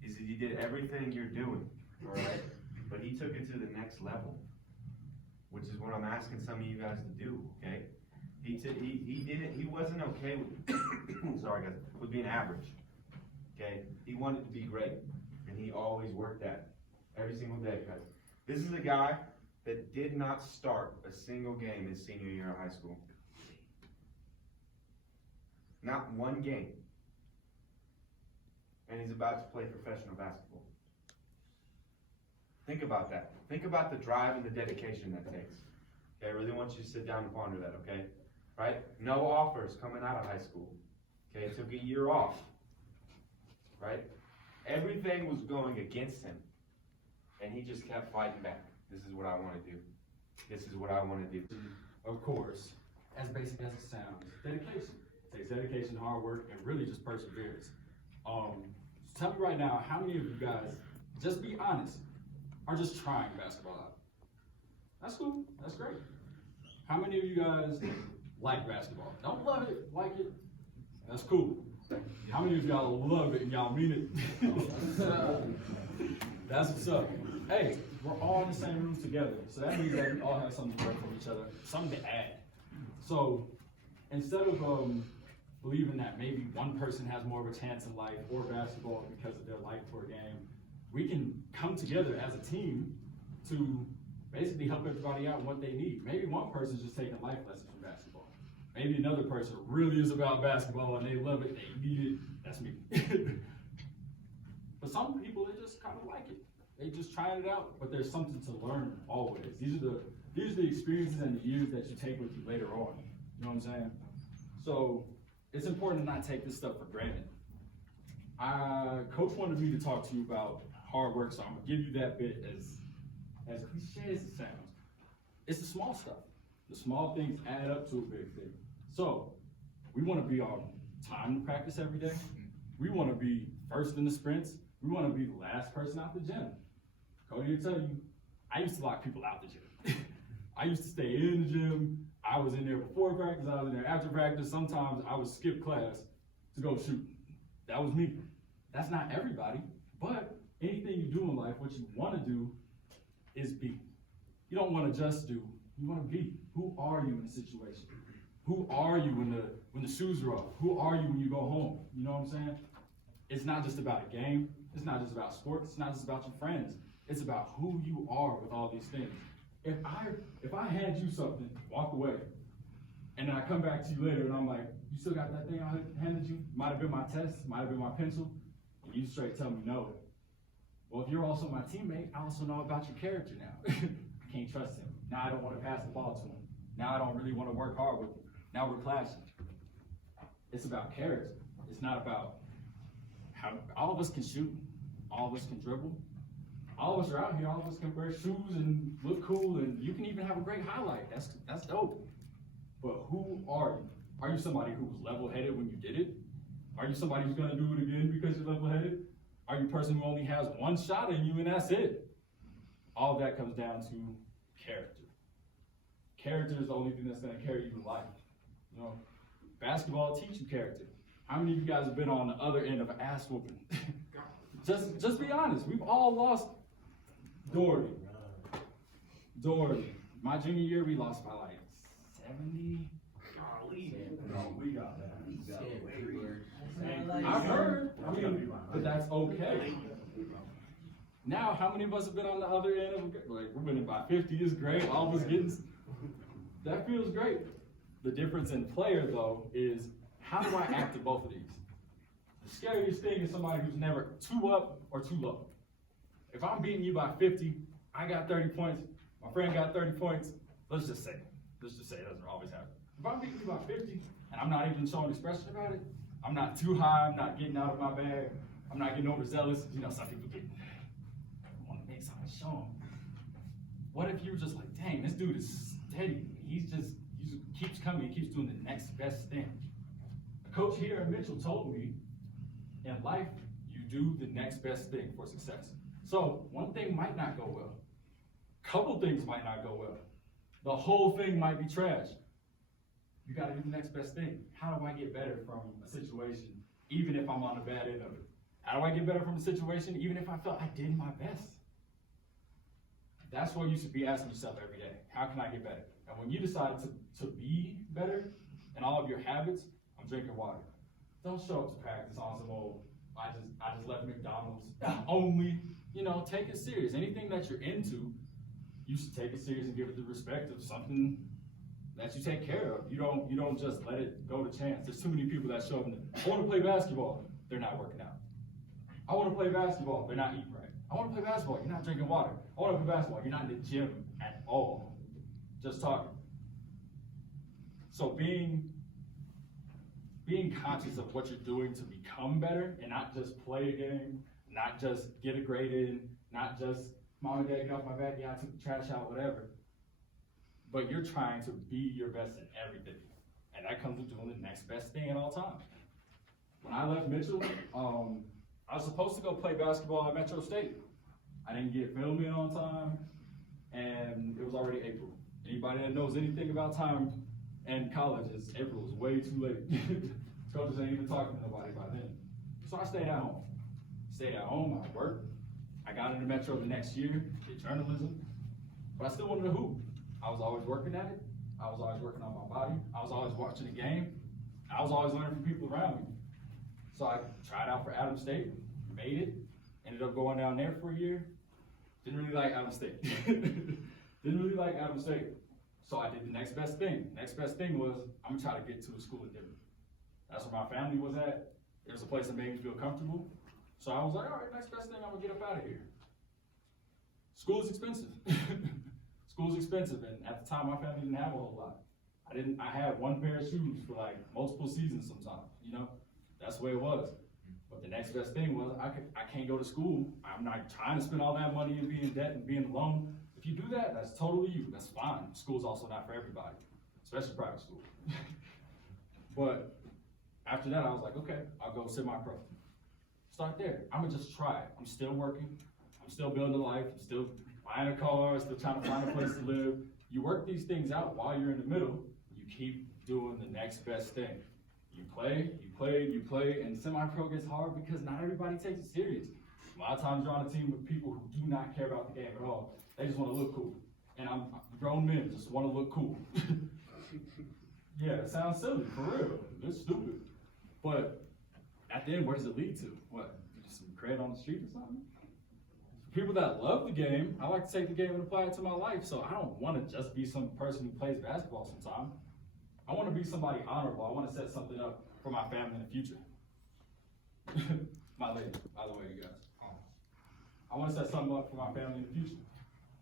He said, you did everything you're doing, all right? But he took it to the next level, which is what I'm asking some of you guys to do, okay? He didn't, he wasn't okay with, sorry guys, with being average, okay? He wanted to be great, and he always worked at it, every single day, guys. This is a guy that did not start a single game his senior year of high school. Not one game. And he's about to play professional basketball. Think about that. Think about the drive and the dedication that takes. Okay, I really want you to sit down and ponder that, okay? Right? No offers coming out of high school. Okay, took a year off. Right? Everything was going against him. And he just kept fighting back. This is what I want to do. This is what I want to do. Of course, as basic as it sounds, dedication. It takes dedication, hard work, and really just perseverance. Tell me right now, how many of you guys, just be honest, are just trying basketball out? That's cool, that's great. How many of you guys like basketball? Don't love it, like it, that's cool. How many of y'all love it and y'all mean it? That's what's up. Hey, we're all in the same room together, so that means that we all have something to learn from each other, something to add. So instead of believing that maybe one person has more of a chance in life or basketball because of their like for a game, we can come together as a team to basically help everybody out in what they need. Maybe one person's just taking life lessons from basketball. Maybe another person really is about basketball and they love it, they need it. That's me. But some people, they just kind of like it. They just trying it out, but there's something to learn always. These are the experiences and the years that you take with you later on. You know what I'm saying? So it's important to not take this stuff for granted. Coach wanted me to talk to you about hard work, so I'm gonna give you that bit as cliche as it sounds. It's the small stuff. The small things add up to a big thing. So we want to be on time to practice every day. We want to be first in the sprints. We want to be the last person out the gym. Cody will tell you, I used to lock people out the gym. I used to stay in the gym. I was in there before practice, I was in there after practice. Sometimes I would skip class to go shoot. That was me. That's not everybody, but anything you do in life, what you want to do is be. You don't want to just do, you want to be. Who are you in a situation? Who are you when the shoes are off? Who are you when you go home? You know what I'm saying? It's not just about a game. It's not just about sports. It's not just about your friends. It's about who you are with all these things. If I hand you something, walk away, and then I come back to you later and I'm like, you still got that thing I handed you? Might have been my test, might have been my pencil, and you straight tell me no. Well, if you're also my teammate, I also know about your character now. I can't trust him. Now I don't want to pass the ball to him. Now I don't really want to work hard with him. Now we're clashing. It's about character. It's not about how all of us can shoot, all of us can dribble. All of us are out here, all of us can wear shoes and look cool, and you can even have a great highlight. That's dope. But who are you? Are you somebody who was level-headed when you did it? Are you somebody who's gonna do it again because you're level-headed? Are you a person who only has one shot in you and that's it? All of that comes down to character. Character is the only thing that's gonna carry you in life. You know, basketball teach you character. How many of you guys have been on the other end of an ass whooping? just be honest. We've all lost. Doherty. My junior year, we lost by like 70. No, we got that. I've heard, but that's okay. Now, how many of us have been on the other end of like we're winning by 50 is great. All of us getting that feels great. The difference in player though is how do I act at both of these? The scariest thing is somebody who's never too up or too low. If I'm beating you by 50, I got 30 points, my friend got 30 points, let's just say it doesn't always happen. If I'm beating you by 50 and I'm not even showing expression about it, I'm not too high, I'm not getting out of my bag, I'm not getting overzealous. You know, some people I want to make something show them. What if you're just like, dang, this dude is steady. He just keeps coming, he keeps doing the next best thing. A coach here at Mitchell told me, in life, you do the next best thing for success. So one thing might not go well. Couple things might not go well. The whole thing might be trash. You gotta do the next best thing. How do I get better from a situation, even if I'm on the bad end of it? How do I get better from a situation, even if I felt I did my best? That's what you should be asking yourself every day. How can I get better? And when you decide to be better in all of your habits, I'm drinking water. Don't show up to practice on some old, I just left McDonald's only. Take it serious. Anything that you're into, you should take it serious and give it the respect of something that you take care of. You don't just let it go to chance. There's too many people that show up and I want to play basketball, they're not working out. I want to play basketball, they're not eating right. I want to play basketball, you're not drinking water. I want to play basketball, you're not in the gym at all. Just talking. So being conscious of what you're doing to become better and not just play a game, not just get a grade in, not just mom and dad get off my back, yeah, I took the trash out, whatever. But you're trying to be your best in everything. And that comes with doing the next best thing at all times. When I left Mitchell, I was supposed to go play basketball at Metro State. I didn't get filmed in on time, and it was already April. Anybody that knows anything about time in college, April was way too late. Coaches ain't even talking to nobody by then. So I stayed at home. I worked. I got into Metro the next year, did journalism, but I still wanted to hoop. I was always working at it. I was always working on my body. I was always watching the game. I was always learning from people around me. So I tried out for Adams State, made it, ended up going down there for a year. Didn't really like Adams State. So I did the next best thing. Next best thing was, I'm gonna try to get to a school in Denver. That's where my family was at. It was a place that made me feel comfortable. So I was like, all right, next best thing, I'm gonna get up out of here. School is expensive. School's expensive, and at the time, my family didn't have a whole lot. I had one pair of shoes for like multiple seasons sometimes, That's the way it was. But the next best thing was, I can't go to school. I'm not trying to spend all that money and be in debt and being alone. If you do that, that's totally you, that's fine. School's also not for everybody, especially private school. But after that, I was like, okay, I'll go semi-pro. Start there. I'm gonna just try it. I'm still working. I'm still building a life. I'm still buying a car, still trying to find a place to live. You work these things out while you're in the middle. You keep doing the next best thing. You play, and semi-pro gets hard because not everybody takes it serious. A lot of times you're on a team with people who do not care about the game at all. They just want to look cool. And I'm grown men just want to look cool. Yeah, it sounds silly, for real. It's stupid. But at the end, where does it lead to? What, just some cred on the street or something? People that love the game, I like to take the game and apply it to my life, so I don't want to just be some person who plays basketball sometime. I want to be somebody honorable. I want to set something up for my family in the future. My lady, by the way, you guys. I want to set something up for my family in the future.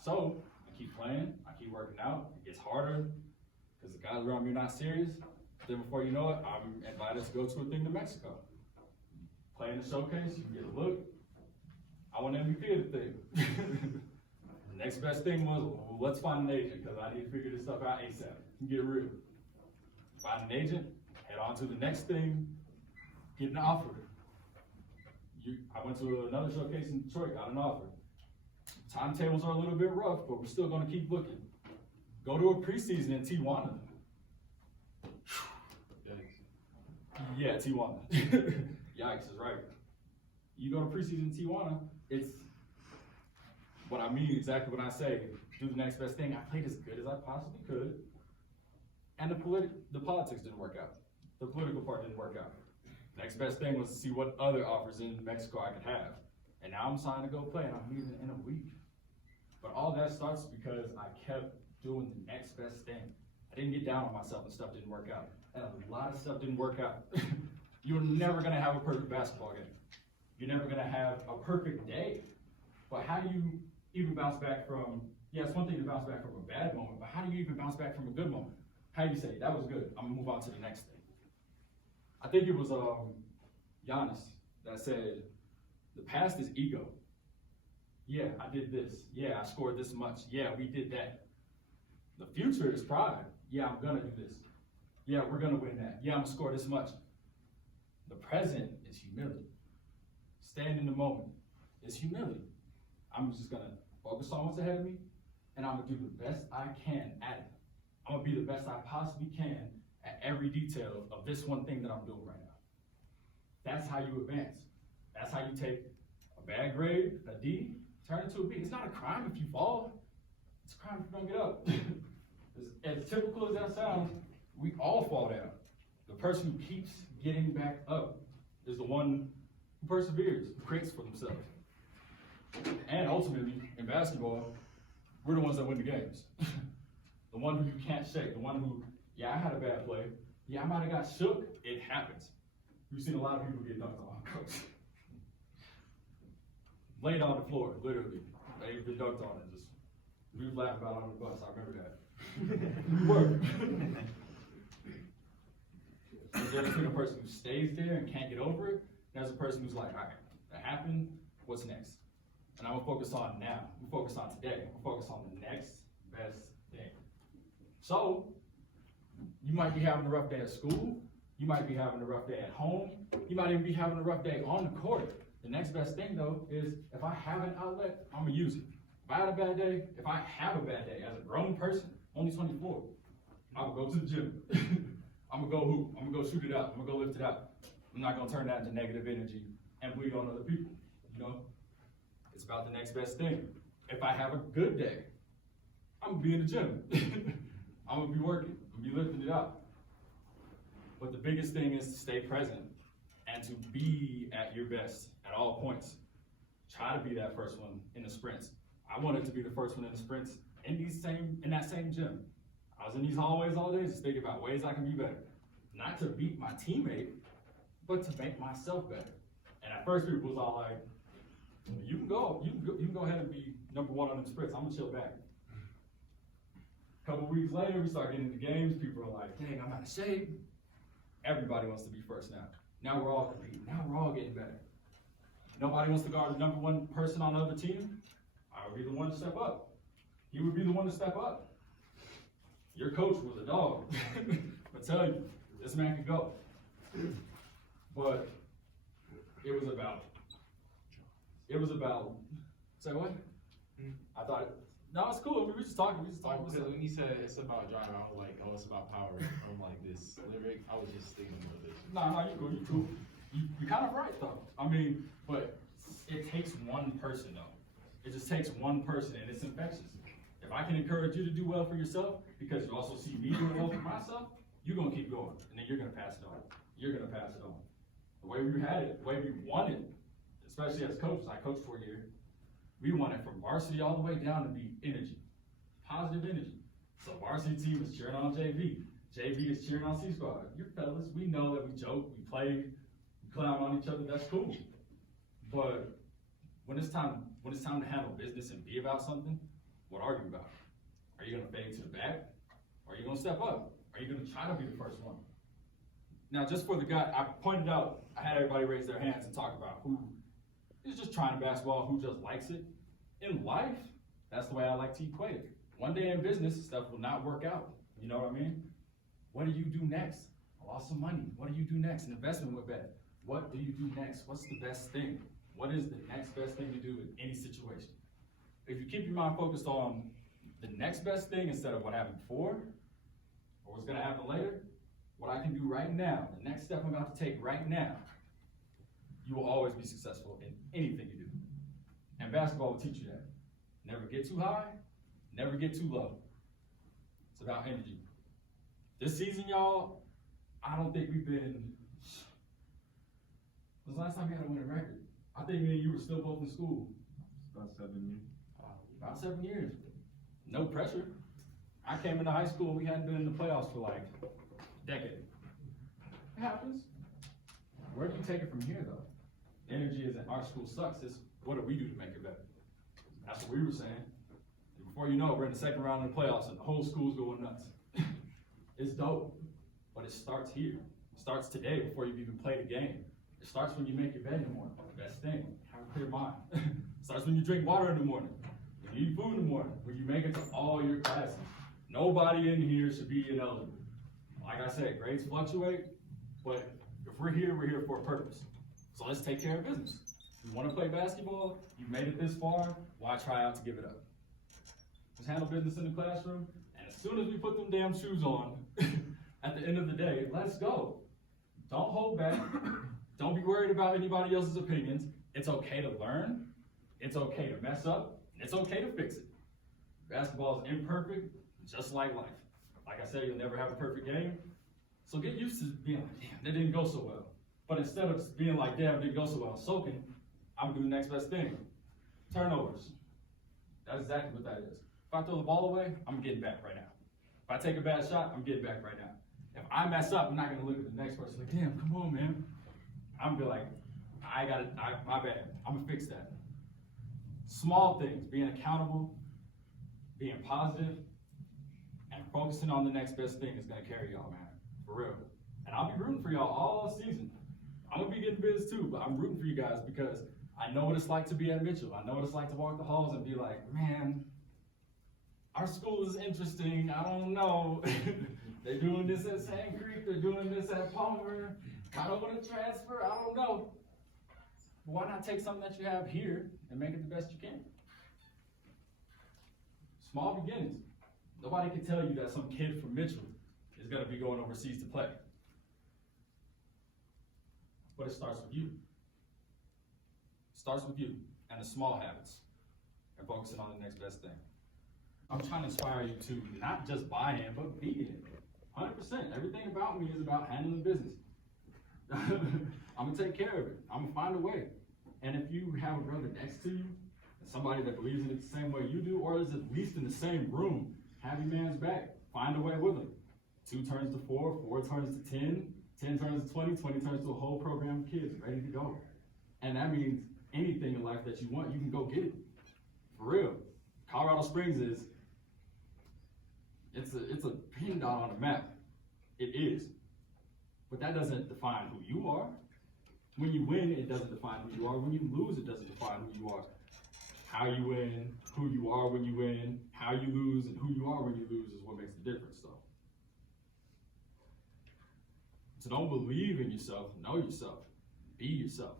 So, I keep playing, I keep working out, it gets harder, because the guys around me are not serious. Then before you know it, I'm invited to go to a thing to Mexico. Play in the showcase, you get a look. I want MVP of the thing. The next best thing was, well, let's find an agent, because I need to figure this stuff out ASAP. Get real. Find an agent, head on to the next thing, get an offer. I went to another showcase in Detroit, got an offer. Timetables are a little bit rough, but we're still gonna keep looking. Go to a preseason in Tijuana. Yeah, Tijuana. Yikes is right. You go to preseason in Tijuana, it's what I mean exactly when I say, do the next best thing. I played as good as I possibly could. And the politics didn't work out. The political part didn't work out. Next best thing was to see what other offers in Mexico I could have. And now I'm signed to go play, and I'm leaving in a week. But all that starts because I kept doing the next best thing. I didn't get down on myself and stuff didn't work out. And a lot of stuff didn't work out. You're never gonna have a perfect basketball game. You're never gonna have a perfect day. But how do you even bounce back from, yeah, it's one thing to bounce back from a bad moment, but how do you even bounce back from a good moment? How do you say, that was good, I'm gonna move on to the next thing. I think it was Giannis that said, the past is ego. Yeah, I did this. Yeah, I scored this much. Yeah, we did that. The future is pride. Yeah, I'm gonna do this. Yeah, we're gonna win that. Yeah, I'm gonna score this much. The present is humility. Stand in the moment is humility. I'm just gonna focus on what's ahead of me, and I'm gonna do the best I can at it. I'm gonna be the best I possibly can at every detail of this one thing that I'm doing right now. That's how you advance. That's how you take a bad grade, a D, turn it to a B. It's not a crime if you fall. It's a crime if you don't get up. As typical as that sounds, we all fall down. The person who keeps getting back up is the one who perseveres, who creates for themselves. And ultimately, in basketball, we're the ones that win the games. The one who you can't shake, the one who, yeah, I had a bad play. Yeah, I might have got shook. It happens. We've seen a lot of people get dunked on, coach. Laid on the floor, literally. They've been dunked on and just, we was laughing about it on the bus, I remember that. We were. There's between a person who stays there and can't get over it, and there's a person who's like, all right, that happened, what's next? And I'm gonna focus on now, I'm gonna focus on today, I'm gonna focus on the next best thing. So, you might be having a rough day at school, you might be having a rough day at home, you might even be having a rough day on the court. The next best thing though is if I have an outlet, I'm gonna use it. If I had a bad day, if I have a bad day as a grown person, only 24, I will go to the gym. I'm gonna go hoop, I'm gonna go shoot it out, I'm gonna go lift it out. I'm not gonna turn that into negative energy and bleed on other people, you know? It's about the next best thing. If I have a good day, I'm gonna be in the gym. I'm gonna be working, I'm gonna be lifting it out. But the biggest thing is to stay present and to be at your best at all points. Try to be that first one in the sprints. I wanted to be the first one in the sprints in that same gym. I was in these hallways all day just thinking about ways I can be better. Not to beat my teammate, but to make myself better. And at first people was all like, you can go ahead and be number one on the sprints. I'm gonna chill back. A couple weeks later, we start getting into games. People are like, dang, I'm out of shape. Everybody wants to be first now. Now we're all competing. Now we're all getting better. Nobody wants to guard the number one person on the other team. I would be the one to step up. He would be the one to step up. Your coach was a dog. I tell you, this man could go. But it was about, say what? I thought, no, it's cool. We were just talking. Because when you said it's about driving, I was like, oh, it's about power. I'm like, this lyric, I was just thinking of this. No, you cool. You're kind of right, though. I mean, but it takes one person, though. It just takes one person, and it's infectious. If I can encourage you to do well for yourself, because you also see me doing well for myself, you're going to keep going, and then you're going to pass it on. You're going to pass it on. The way we had it, the way we won it, especially as coaches, I coached for a year, we won it from varsity all the way down to be energy, positive energy. So varsity team is cheering on JV. JV is cheering on C-Squad. You fellas, we know that we joke, we play, we clown on each other, that's cool. But when it's time to handle business and be about something, what are you about? Are you gonna fade to the back? Or are you gonna step up? Are you gonna try to be the first one? Now, just for the guy, I pointed out, I had everybody raise their hands and talk about who is just trying basketball, who just likes it. In life, that's the way I like to equate it. One day in business, stuff will not work out. You know what I mean? What do you do next? I lost some money. What do you do next? An investment went bad. What do you do next? What's the best thing? What is the next best thing to do in any situation? If you keep your mind focused on the next best thing instead of what happened before, or what's gonna happen later, what I can do right now, the next step I'm about to take right now, you will always be successful in anything you do. And basketball will teach you that. Never get too high, never get too low. It's about energy. This season, y'all, I don't think we've been, when was the last time we had a winning record? I think me and you were still both in school. About 7 years. About 7 years. No pressure. I came into high school and we hadn't been in the playoffs for like a decade. It happens. Where do you take it from here though? Energy isn't our school sucks, it's what do we do to make it better? That's what we were saying. And before you know it, we're in the second round of the playoffs and the whole school's going nuts. It's dope, but it starts here. It starts today before you've even played a game. It starts when you make your bed in the morning. The best thing, have a clear mind. It starts when you drink water in the morning. When you eat food in the morning. When you make it to all your classes. Nobody in here should be ineligible. Like I said, grades fluctuate, but if we're here for a purpose. So let's take care of business. You want to play basketball, you made it this far, why try out to give it up? Just handle business in the classroom, and as soon as we put them damn shoes on, At the end of the day, let's go. Don't hold back. Don't be worried about anybody else's opinions. It's okay to learn. It's okay to mess up. It's okay to fix it. Basketball is imperfect, just like life. Like I said, you'll never have a perfect game. So get used to being like, damn, that didn't go so well. But instead of being like, damn, it didn't go so well, soaking, I'm doing the next best thing. Turnovers. That's exactly what that is. If I throw the ball away, I'm getting back right now. If I take a bad shot, I'm getting back right now. If I mess up, I'm not gonna look at the next person like, damn, come on, man. I'm gonna be like, my bad. I'm gonna fix that. Small things, being accountable, being positive, and focusing on the next best thing is gonna carry y'all, man. For real. And I'll be rooting for y'all all season. I'm gonna be getting biz too, but I'm rooting for you guys because I know what it's like to be at Mitchell. I know what it's like to walk the halls and be like, man, our school is interesting. I don't know. They're doing this at Sand Creek. They're doing this at Palmer. I don't want to transfer. I don't know. But why not take something that you have here and make it the best you can? Small beginnings. Nobody can tell you that some kid from Mitchell is going to be going overseas to play. But it starts with you. It starts with you and the small habits and focusing on the next best thing. I'm trying to inspire you to not just buy in, but be in. 100%. Everything about me is about handling business. I'm gonna take care of it. I'm gonna find a way. And if you have a brother next to you, and somebody that believes in it the same way you do, or is at least in the same room, have your man's back. Find a way with him. 2 turns to 4, 4 turns to 10, 10 turns to 20, 20 turns to a whole program of kids ready to go. And that means anything in life that you want, you can go get it. For real. Colorado Springs is, it's a pin dot on the map. It is. But that doesn't define who you are. When you win, it doesn't define who you are. When you lose, it doesn't define who you are. How you win, who you are when you win, how you lose, and who you are when you lose is what makes the difference, though. So don't believe in yourself, know yourself, be yourself.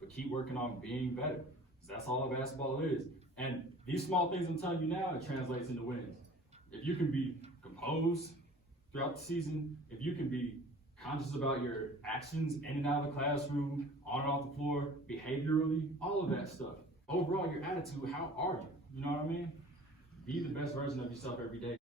But keep working on being better. Because that's all basketball is. And these small things I'm telling you now, it translates into wins. If you can be composed throughout the season, if you can be conscious about your actions in and out of the classroom, on and off the floor, behaviorally, all of that stuff. Overall, your attitude, how are you? You know what I mean? Be the best version of yourself every day.